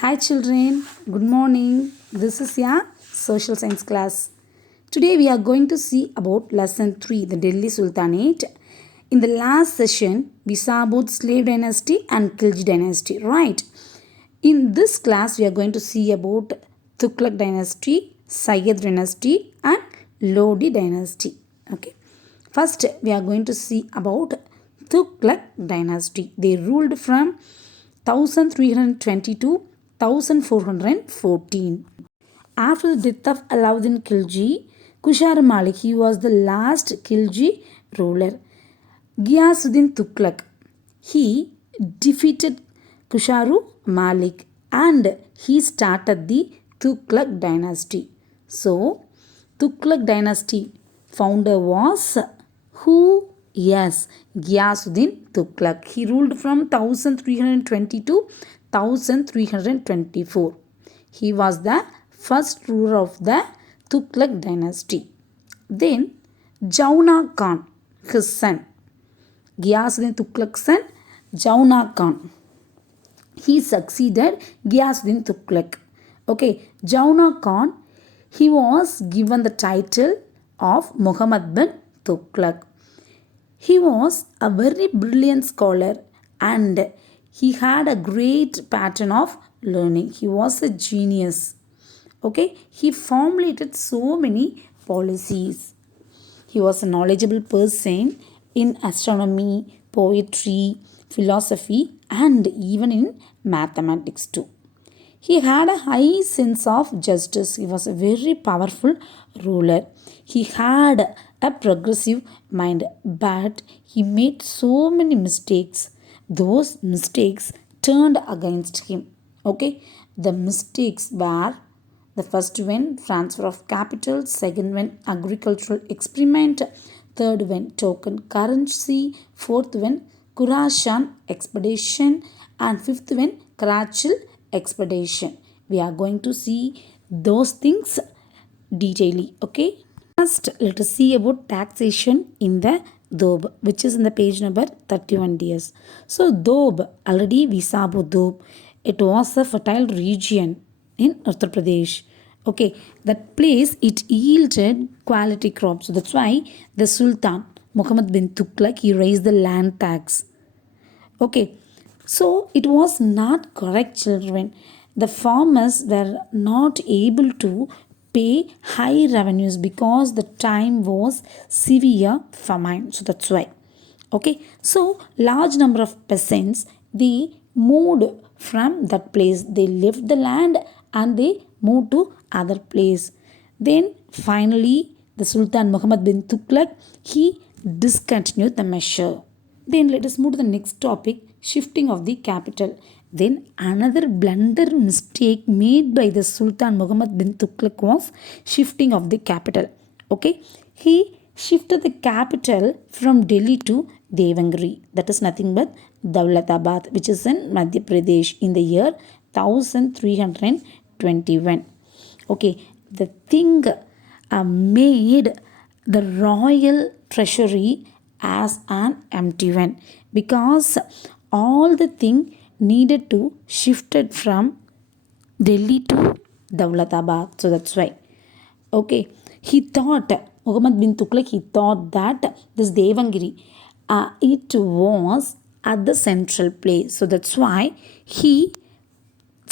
Hi children, good morning. This is your social science class. Today we are going to see about lesson 3, the Delhi Sultanate. In the last session, we saw about slave dynasty and Khilji dynasty, right? In this class, we are going to see about Tughlaq dynasty, Sayyid dynasty and Lodi dynasty. Okay. First, we are going to see about Tughlaq dynasty. They ruled from 1320 to 1414. After the death of Alauddin Khilji, Kushar Malik, he was the last Khilji ruler. Ghiyasuddin Tughlaq, he defeated Kusharu Malik and he started the Tughlaq dynasty. So, Tughlaq dynasty founder was who? Yes, Ghiyasuddin Tughlaq. He ruled from 1320 to 1324. He was the first ruler of the Tughlaq dynasty. Then Jauna Khan, his son. Ghiyasuddin Tughlaq's son, Jauna Khan. He succeeded Ghiyasuddin Tughlaq. Okay, Jauna Khan, he was given the title of Muhammad bin Tughlaq. He was a very brilliant scholar and he had a great pattern of learning. He was a genius. Okay, he formulated so many policies. He was a knowledgeable person in astronomy, poetry, philosophy, and even in mathematics too. He had a high sense of justice. He was a very powerful ruler. He had a progressive mind, but he made so many mistakes. Those mistakes turned against him. Okay, the mistakes were the first one, transfer of capital, second one, agricultural experiment, third one, token currency, fourth one, Khurasan expedition, and fifth one, Karachil expedition. We are going to see those things detailedly. Okay. First, let us see about taxation in the Doab, which is in the page number 31 DS. So, Doab, already we saw about Doab. It was a fertile region in Uttar Pradesh. Okay, that place it yielded quality crops. So that's why the Sultan Muhammad bin Tughlaq he raised the land tax. Okay, so it was not correct, children. The farmers were not able to pay high revenues because the time was severe famine. So that's why. Okay, so large number of peasants they moved from that place. They left the land and they moved to other place. Then finally, the Sultan Muhammad bin Tughlaq he discontinued the measure. Then let us move to the next topic, shifting of the capital. Then another blunder mistake made by the Sultan Muhammad bin Tughlaq was shifting of the capital. Okay, he shifted the capital from Delhi to Devangri. That is nothing but Daulatabad, which is in Madhya Pradesh in the year 1321. Okay, the thing made the royal treasury as an empty one because all the thing needed to shifted from Delhi to Daulatabad. So that's why. Okay, he thought Muhammad bin Tughlaq he thought that this Devangiri it was at the central place. So that's why he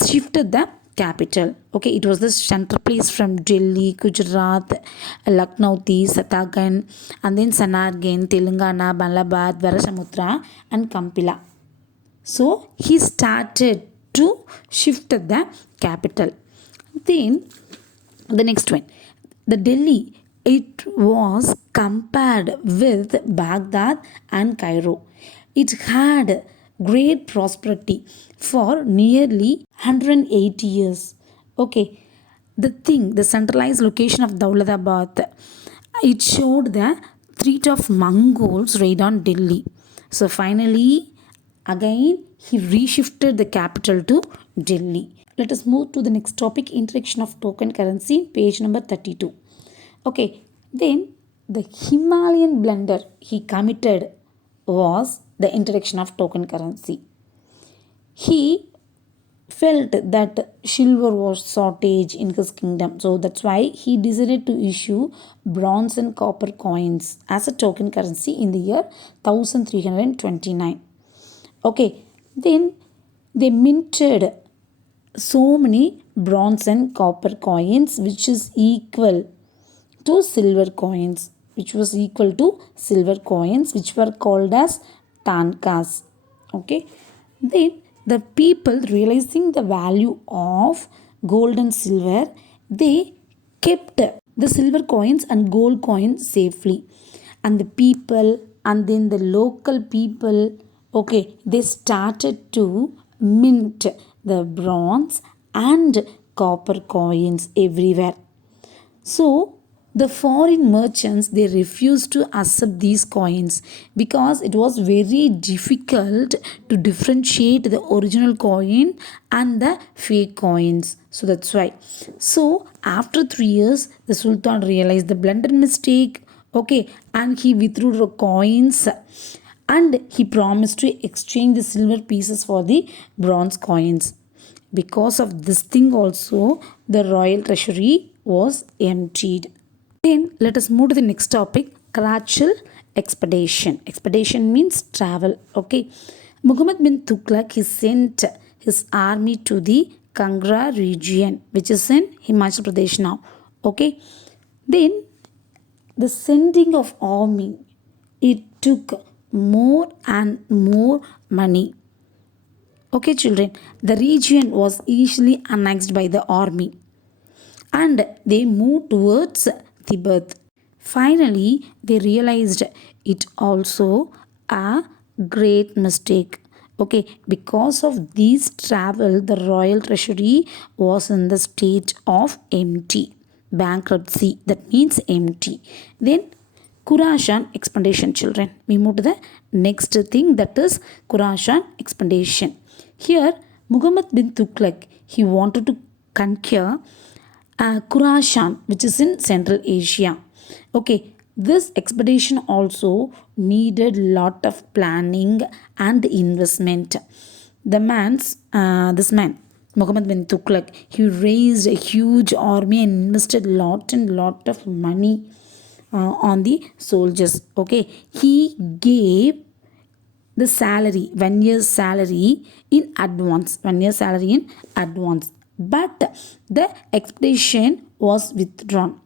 shifted the capital. Okay, it was the center place from Delhi, Gujarat, Lucknow, Satagan, and then Sanargan, Telangana, Balabad, Varasamutra, and Kampila. So he started to shift the capital. Then the next one, the Delhi, it was compared with Baghdad and Cairo. It had great prosperity for nearly 180 years. Okay, the centralized location of Daulatabad, it showed the threat of Mongols raid on Delhi. So finally, again, he reshifted the capital to Delhi. Let us move to the next topic, introduction of token currency, page number 32. Okay, then the Himalayan blunder he committed was the introduction of token currency. He felt that silver was shortage in his kingdom. So that's why he decided to issue bronze and copper coins as a token currency in the year 1329. Okay, then they minted so many bronze and copper coins which is equal to silver coins, which was equal to silver coins, which were called as tankas. Okay, then the people realizing the value of gold and silver, they kept the silver coins and gold coins safely, and the people and then the local people, okay, they started to mint the bronze and copper coins everywhere. So the foreign merchants, they refused to accept these coins because it was very difficult to differentiate the original coin and the fake coins. So that's why. So after 3 years, the Sultan realized the blunder mistake. Okay, and he withdrew the coins and he promised to exchange the silver pieces for the bronze coins. Because of this thing also, the royal treasury was emptied. Then let us move to the next topic, Karachal expedition. Expedition means travel. Okay. Muhammad bin Tughlaq, he sent his army to the Kangra region, which is in Himachal Pradesh now. Okay. Then the sending of army, it took more and more money. Okay, children, the region was easily annexed by the army and they moved towards Tibet. Finally, they realized it also a great mistake. Okay, because of this travel, the royal treasury was in the state of empty, bankruptcy. That means empty. Then Khurasan expedition, children. We move to the next thing, that is Khurasan expedition. Here, Muhammad bin Tughlaq, he wanted to conquer Khurasan, which is in Central Asia. Okay, this expedition also needed lot of planning and investment. This man, Muhammad bin Tughlaq, he raised a huge army and invested lot and lot of money on the soldiers. Okay, he gave the salary, 1 year's salary in advance, 1 year's salary in advance. But the expedition was withdrawn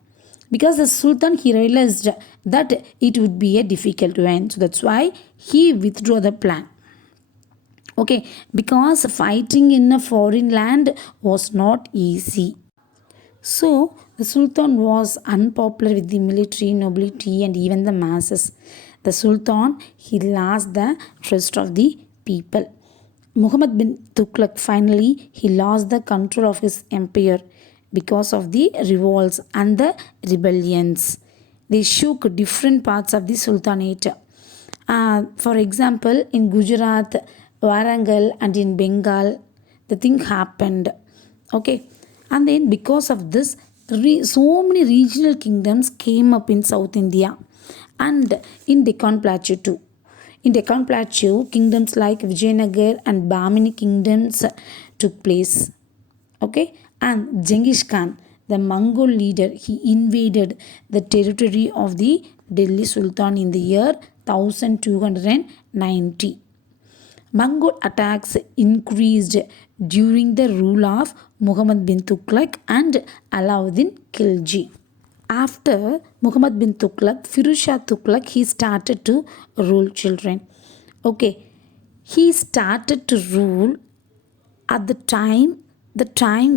because the Sultan, he realized that it would be a difficult one. So that's why he withdrew the plan. Okay, because fighting in a foreign land was not easy. So the Sultan was unpopular with the military, nobility, and even the masses. The Sultan, he lost the trust of the people. Muhammad bin Tughlaq, finally he lost the control of his empire because of the revolts and the rebellions. They shook different parts of the Sultanate. For example, in Gujarat, Warangal, and in Bengal, the thing happened. Okay, and then because of this, so many regional kingdoms came up in South India and in Deccan Plateau too. In Deccan Plateau, kingdoms like Vijayanagar and Bahmani kingdoms took place. Okay, and Genghis Khan, the Mongol leader, he invaded the territory of the Delhi Sultan in the year 1290. Mongol attacks increased during the rule of Muhammad bin Tughlaq and Alauddin Khilji. After Muhammad bin Tughlaq, Firuz Shah Tughlaq, he started to rule, children. Okay, he started to rule at the time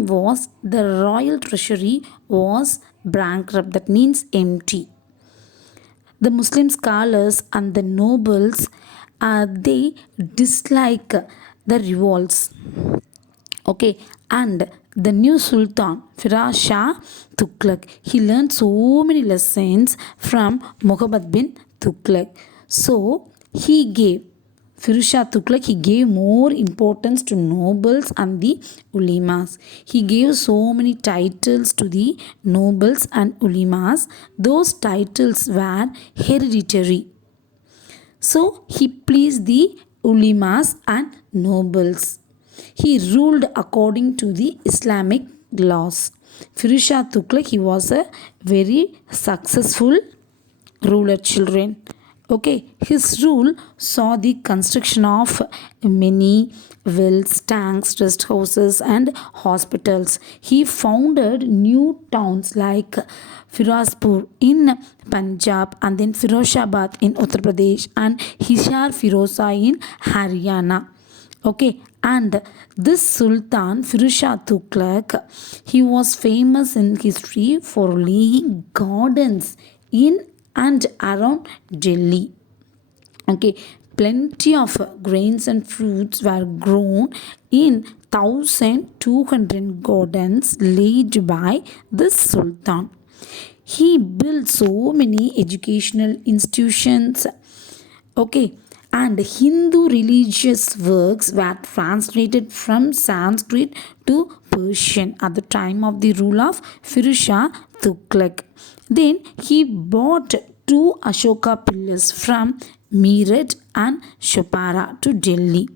was the royal treasury was bankrupt, that means empty. The Muslim scholars and the nobles, they dislike the revolts. Okay, and the new Sultan Firoz Shah Tughlaq, he learned so many lessons from Muhammad bin Tughlaq. So he gave Firoz Shah Tughlaq, he gave more importance to nobles and the ulemas. He gave so many titles to the nobles and ulemas. Those titles were hereditary. So he pleased the ulemas and nobles. He ruled according to the Islamic laws. Firuz Shah Tughlaq, he was a very successful ruler, children. Okay, his rule saw the construction of many wells, tanks, rest houses, and hospitals. He founded new towns like Firozpur in Punjab, and then Firozabad in Uttar Pradesh, and Hishar Firoza in Haryana. Okay, and this Sultan Firuz Shah Tughlaq, he was famous in history for laying gardens in and around Delhi. Okay, plenty of grains and fruits were grown in 1200 gardens laid by this Sultan. He built so many educational institutions. Okay, and Hindu religious works were translated from Sanskrit to Persian at the time of the rule of Firuz Shah Tughlaq. Then he bought two Ashoka pillars from Meerut and Chopara to Delhi.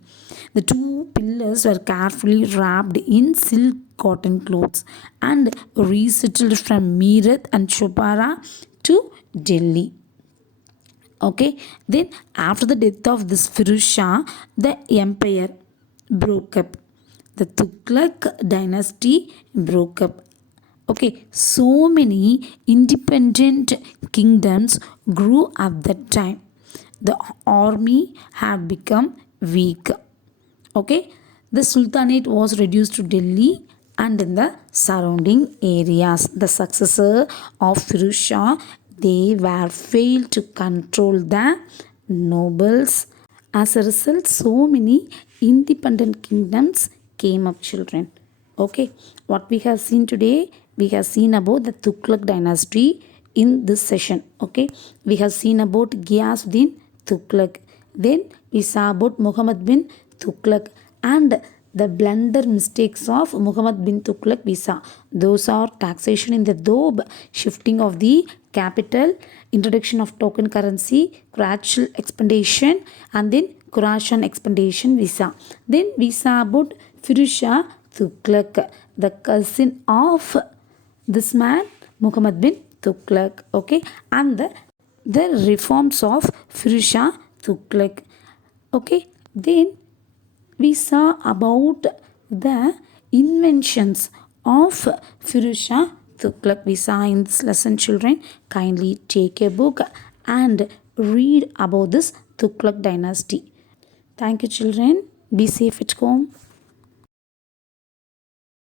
The two pillars were carefully wrapped in silk cotton clothes and resettled from Meerut and Chopara to Delhi. Okay, then after the death of this Firuz Shah, the empire broke up. The Tughlaq dynasty broke up. Okay, so many independent kingdoms grew at that time. The army had become weak. Okay, the sultanate was reduced to Delhi and in the surrounding areas. The successor of Firuz Shah, they were failed to control the nobles. As a result, so many independent kingdoms came up, children. Okay, what we have seen today, we have seen about the Tughlaq dynasty in this session. Okay, we have seen about Ghiyasuddin Tughlaq. Then we saw about Muhammad bin Tughlaq and the blunder mistakes of Muhammad bin Tughlaq we saw. Those are taxation in the Doab, shifting of the capital, introduction of token currency, gradual expansion, and then Khurasan expansion we saw. Then we saw about Firuz Shah Tughlaq, the cousin of this man Muhammad bin Tughlaq. Okay, and the reforms of Firuz Shah Tughlaq. Okay, then we saw about the inventions of Firuz Shah Tughlaq. We saw in this lesson, children. Kindly take a book and read about this Tughlaq dynasty. Thank you, children. Be safe at home.